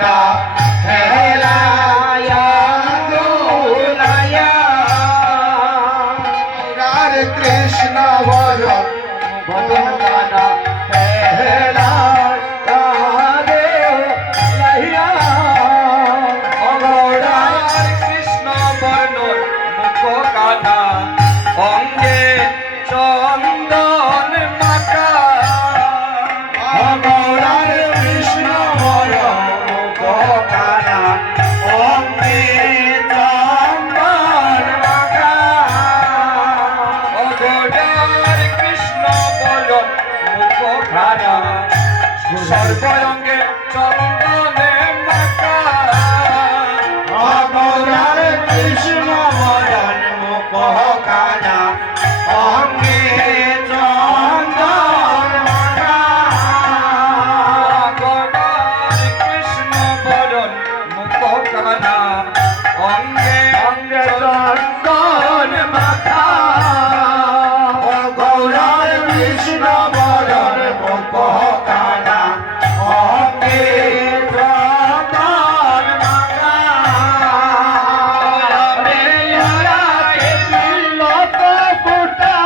কানা হেলায়া দুলায়া রাধে কৃষ্ণ বল বদন কানা হেলায়া দুলায়া অগৌরার কৃষ্ণ বর্ণর মুখ কানা অঙ্গে চন্দন মাখা অগৌরার কৃষ্ণ বল মুখ কানা অঙ্গে চন্দন মাখা অগৌরার কৃষ্ণ বর্ণর মুখ কানা সর্বঙ্গে চন্দনে মাখা অগৌরার কৃষ্ণ বদন মুখ কানা অঙ্গে চন্দন মাখা অগৌরার কৃষ্ণ বরণ মুখ কানা অঙ্গে অঙ্গে চন্দন মাখা অগৌরার কৃষ্ণ বদন মুখ কানা অঙ্গে চন্দন মাখা বেলাকে তিলক ফুটা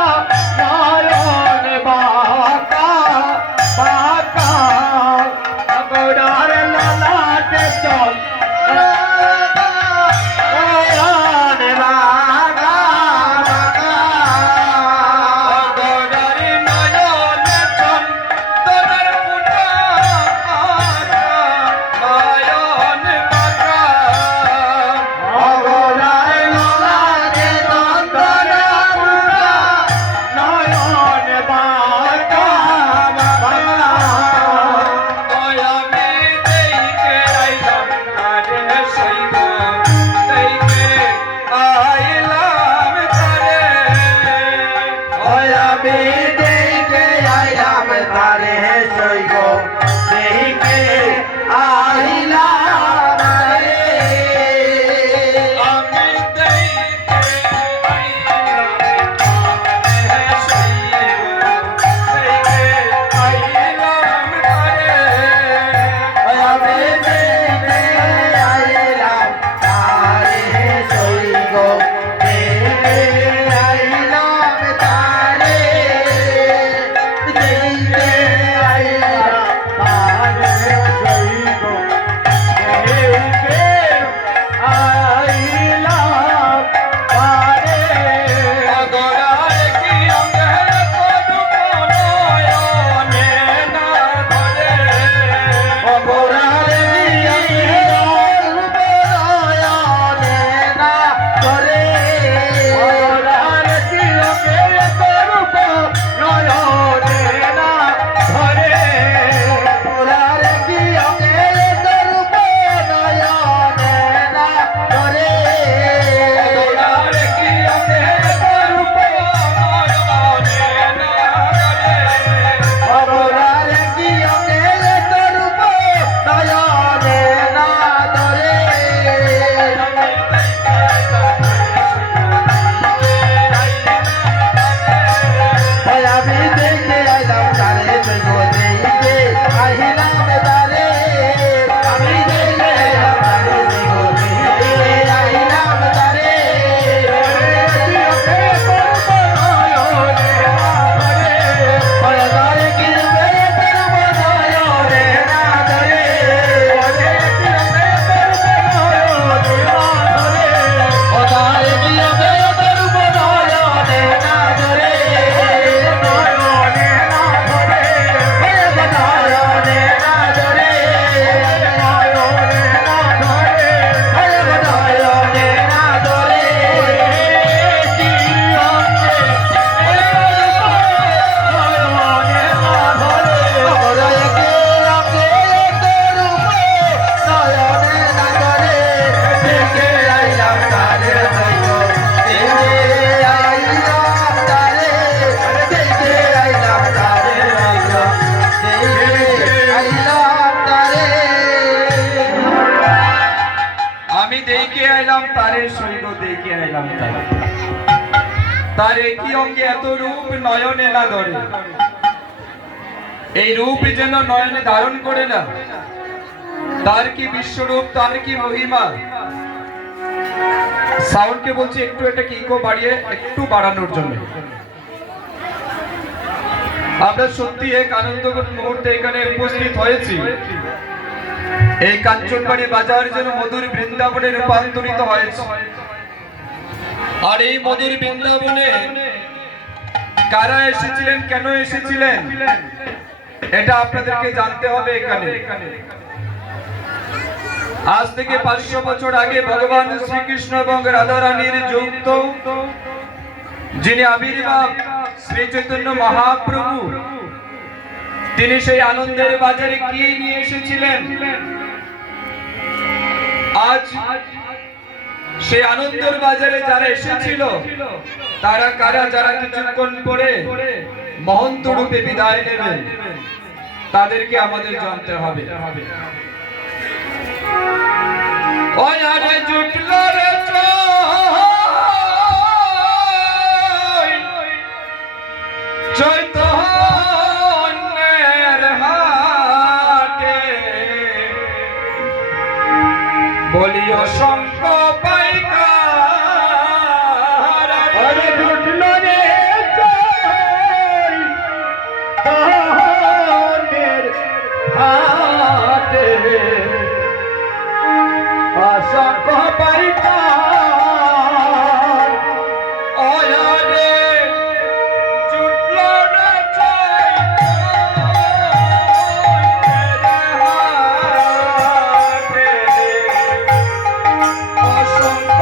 নয়ন বাঁকা বাঁকা অগৌরার ললাটে চল নয়ন বাঁকা বাঁকা অগৌরার নয়নে চন্দনের ফুটা নয়ন মাখা অগৌরার ললাটে চন্দন ফুটা নয়ন বাঁকা বাঁকা আমি দেখে আইলাম তারে সইব দেখে আইলাম তারে আমি দেখে আইলাম তারে সইব দেখে আইলাম রে আমি দেখে আইলাম তারে সইব দেখে আইলাম তারে আমি দেখে আইলাম তারে সইব দেখে আইলাম তারে দেখে আইলাম তারে সইব দেখে আইলাম তারে অগরার কি অঙ্গের কদুপ নয়নে না ধরে অগরারে রূপ নয়নে না ধরে অগরারে রূপ নয়নে না ধরে অগরারে রূপ নয়নে না ধরে অগরার কি অঙ্গের কদুপ নয়নে না ধরে অগরারে রূপ নয়নে না ধরে আমি দেখে আইলাম তারে সইব দেখে আইলাম তারে আমি দেখে আইলাম তারে সইব দেখে আইলাম তারে অগরারে কি রূপে রূপ নয়নে না ধরে অগরারে কি রূপে রূপ নয়নে না ধরে নয়নে না ধরে নয়নে না ধরে নয়নে না ধরে নয়নে না ধরে কি অঙ্গে নয়নে না ধরে অগরারে কি অঙ্গে রূপ নয়নে না ধরে দেখে আইলাম তারে সইব দেখে আইলাম তারে দেখে আইলাম তারে সইব দেখে আইলাম তারে আমি দেখে আইলাম তারে সৈব দেখে আইলাম তারে তারে কি অঙ্গে এত রূপ নয়নে না ধরে এই রূপ যেন নয়নে ধারণ করে না তার কি বিশ্বরূপ, তার কি মহিমা। সাউন্ডকে বলছি একটু এটাকে ইকো বাড়িয়ে একটু বাড়ানোর জন্য। আমরা সত্যি এক আনন্দঘন মুহূর্তে এখানে উপস্থিত হয়েছি। এই কাঞ্চনবাড়ি বাজার যেন মধুর বৃন্দাবনে রূপান্তরিত হয়েছে। আর এই মধুর বৃন্দাবনে কারা এসেছিলেন, কেন এসেছিলেন, এটা আপনাদেরকে জানতে হবে। এখানে আজ থেকে 500 বছর আগে ভগবান শ্রীকৃষ্ণ এবং রাধারানীর যুক্ত যিনি আবির্ভাব শ্রী চৈতন্য মহাপ্রভু, তিনি সেই আনন্দের বাজারে কি নিয়ে এসেছিলেন। আজ সেই আনন্দের বাজারে যারা এসেছিল তারা কারা, যারা কিছুক্ষণ পরে মহন্ত রূপে বিদায় নেবেন, তাদেরকে আমাদের জানতে হবে। ওই আরে জুটল রে চৈতন্যের হাটে, বলিও শঙ্খ পাইকার। আরে জুটল রে চৈতন্যের হাটে, অশঙ্খ পাইকার। ওয়ারে জুটল রে চৈতন্যের হাটে, অশঙ্খ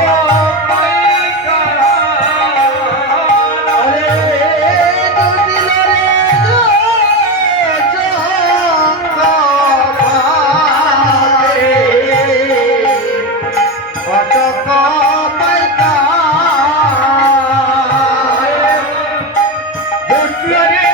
পাইকার। আরে জুটল রে চৈতন্যের হাটে, অশঙ্খ পাইকার। জুটল রে